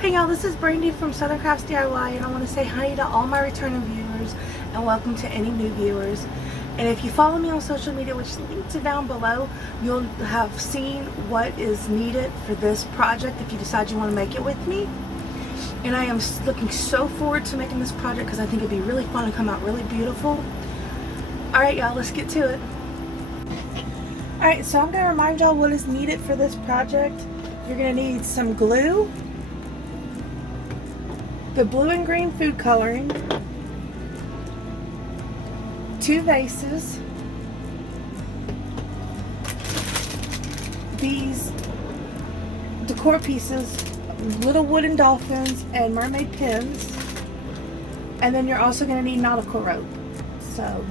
Hey y'all, this is Brandy from Southern Crafts DIY, and I want to say hi to all my returning viewers and welcome to any new viewers. And if you follow me on social media, which is linked down below, you'll have seen what is needed for this project if you decide you want to make it with me. And I am looking so forward to making this project because I think it'd be really fun and come out really beautiful. Alright y'all, let's get to it. Alright, so I'm going to remind y'all what is needed for this project. You're going to need some glue, the blue and green food coloring, 2 vases, these decor pieces, little wooden dolphins and mermaid pins, and then you're also going to need nautical rope. So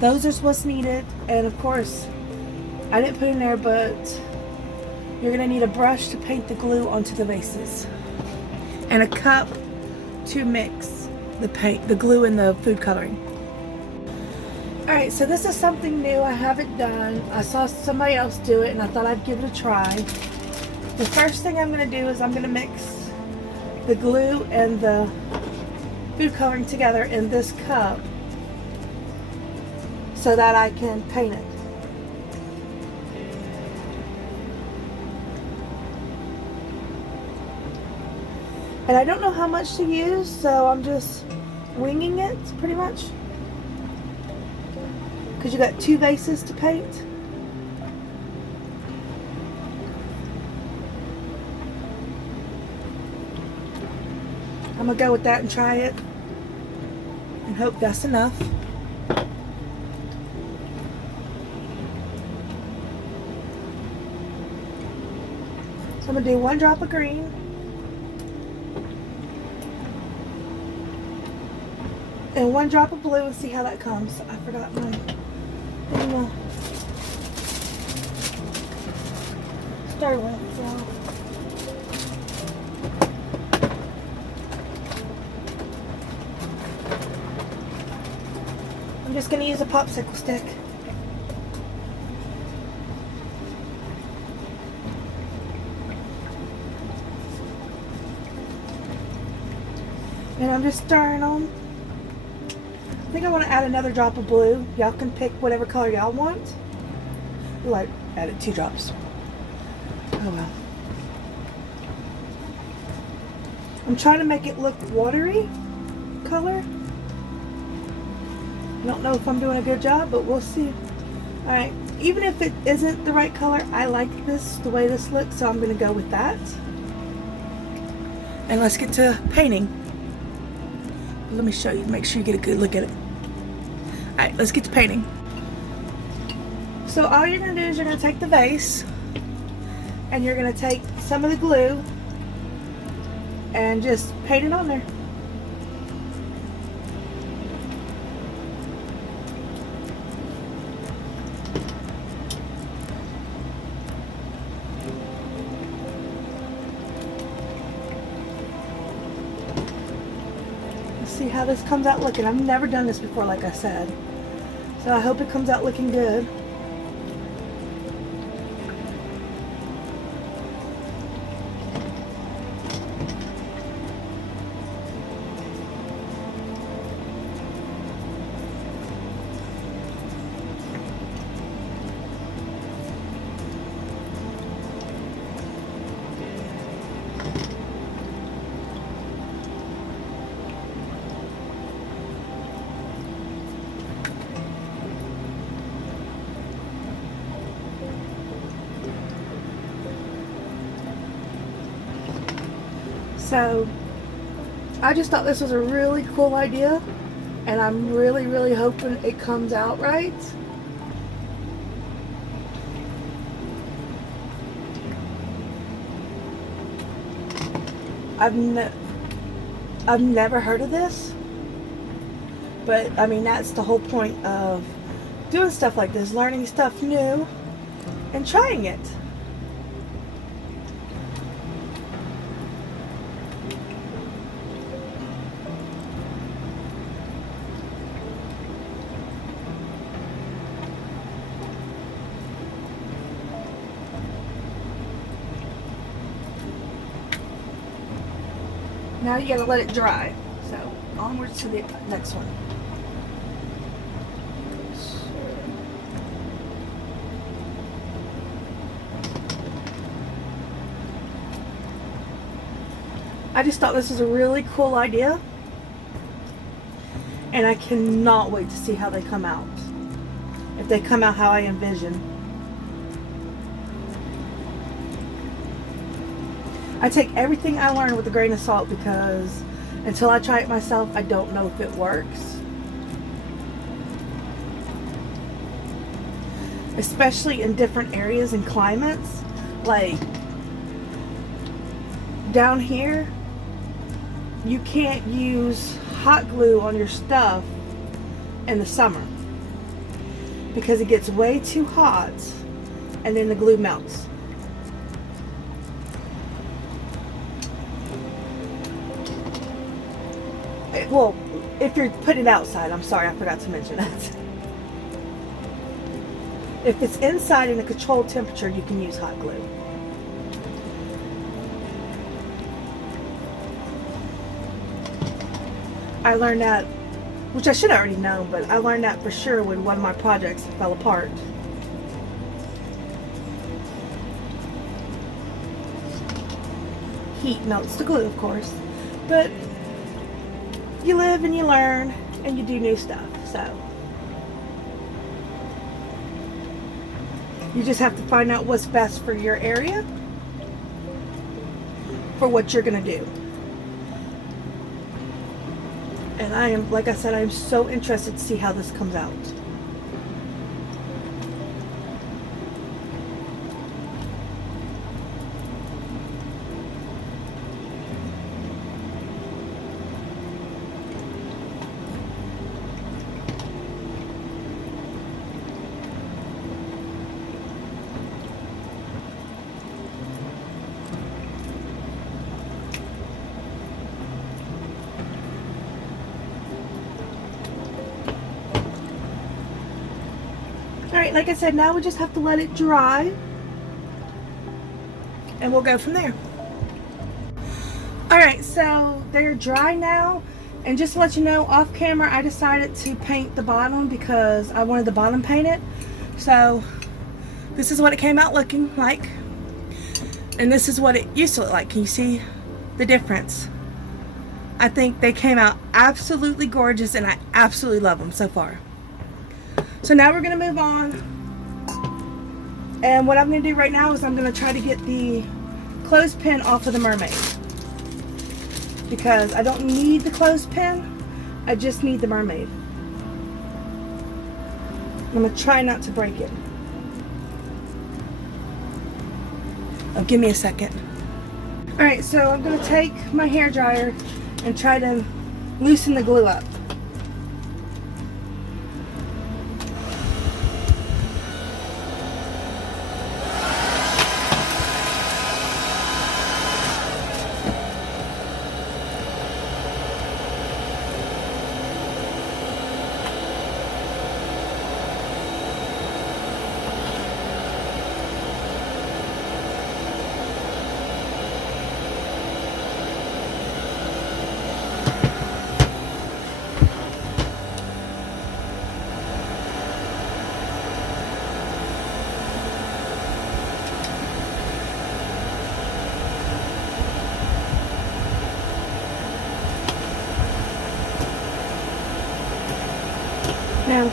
those are what's needed. And of course, I didn't put in there, but you're going to need a brush to paint the glue onto the vases, and a cup to mix the paint, the glue and the food coloring. Alright, so this is something new I haven't done. I saw somebody else do it and I thought I'd give it a try. The first thing I'm going to do is I'm going to mix the glue and the food coloring together in this cup so that I can paint it. And I don't know how much to use, so I'm just winging it pretty much. Because you got 2 vases to paint. I'm going to go with that and try it. And hope that's enough. So I'm going to do 1 drop of green. And 1 drop of blue and see how that comes. I forgot my thing to start with. So. I'm just going to use a popsicle stick. And I'm just stirring them. I think I want to add another drop of blue. Y'all can pick whatever color y'all want. Ooh, I added 2 drops. Oh well. I'm trying to make it look watery color. I don't know if I'm doing a good job, but we'll see. Alright, even if it isn't the right color, I like this, the way this looks, so I'm going to go with that. And let's get to painting. Let me show you, make sure you get a good look at it. Alright, let's get to painting. So all you're going to do is you're going to take the vase and you're going to take some of the glue and just paint it on there. See how this comes out looking. I've never done this before, like I said, so I hope it comes out looking good. So I just thought this was a really cool idea, and I'm really hoping it comes out right. I've never heard of this, but I mean, that's the whole point of doing stuff like this, learning stuff new and trying it. Now you gotta let it dry. So onwards to the next one. I just thought this was a really cool idea, and I cannot wait to see how they come out. If they come out how I envision. I take everything I learn with a grain of salt, because until I try it myself, I don't know if it works. Especially in different areas and climates. Like down here, you can't use hot glue on your stuff in the summer because it gets way too hot and then the glue melts. Well, if you're putting it outside, I'm sorry, I forgot to mention that. If it's inside in a controlled temperature, you can use hot glue. I learned that, which I should already know, but I learned that for sure when one of my projects fell apart. Heat melts the glue, of course, but you live and you learn and you do new stuff. So you just have to find out what's best for your area, for what you're going to do. And I am, like I said, I am so interested to see how this comes out. Alright, like I said, now we just have to let it dry and we'll go from there. Alright, so they're dry now, and just to let you know, off camera I decided to paint the bottom because I wanted the bottom painted. So this is what it came out looking like, and this is what it used to look like. Can you see the difference? I think they came out absolutely gorgeous, and I absolutely love them so far. So now we're going to move on, and what I'm going to do right now is I'm going to try to get the clothespin off of the mermaid, because I don't need the clothespin, I just need the mermaid. I'm going to try not to break it. Oh, give me a second. Alright, so I'm going to take my hair dryer and try to loosen the glue up. Now,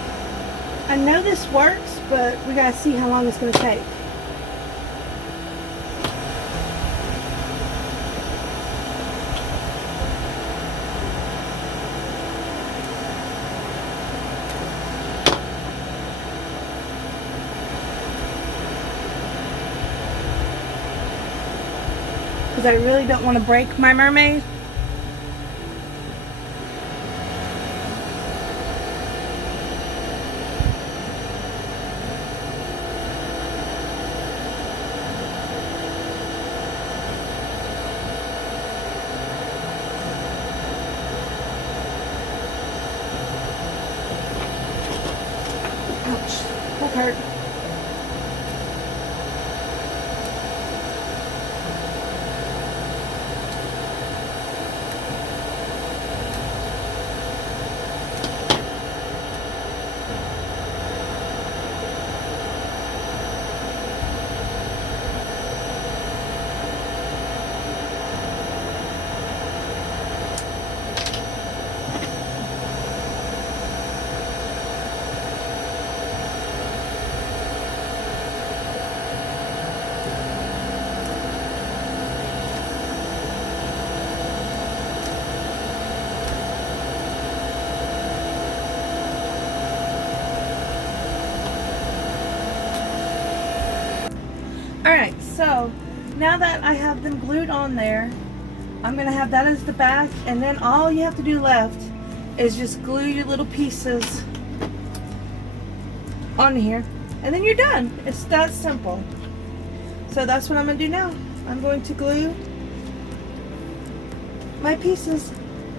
I know this works, but we gotta see how long it's gonna take. Because I really don't want to break my mermaid. Kurt. Alright, so now that I have them glued on there, I'm going to have that as the back, and then all you have to do left is just glue your little pieces on here, and then you're done. It's that simple. So that's what I'm going to do now. I'm going to glue my pieces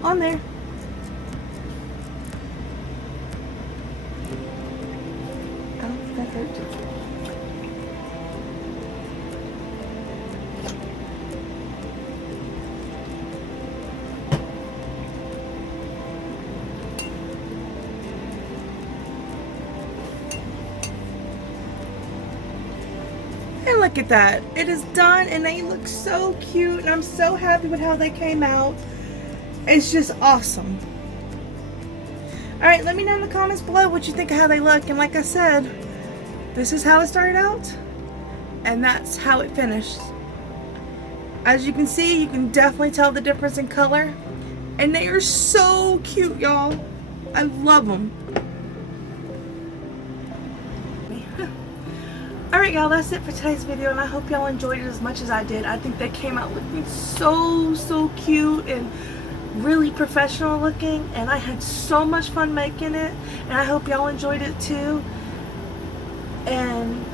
on there. Oh, that hurt. And look at that. It is done and they look so cute, and I'm so happy with how they came out. It's just awesome. Alright, let me know in the comments below what you think of how they look. And like I said, this is how it started out, and that's how it finished. As you can see, you can definitely tell the difference in color. And they are so cute, y'all. I love them. Alright y'all, that's it for today's video, and I hope y'all enjoyed it as much as I did. I think they came out looking so cute and really professional looking, and I had so much fun making it, and I hope y'all enjoyed it too. And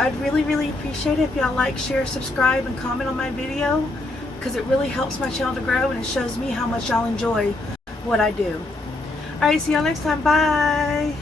I'd really appreciate it if y'all like, share, subscribe, and comment on my video, because it really helps my channel to grow, and it shows me how much y'all enjoy what I do. Alright, see y'all next time. Bye!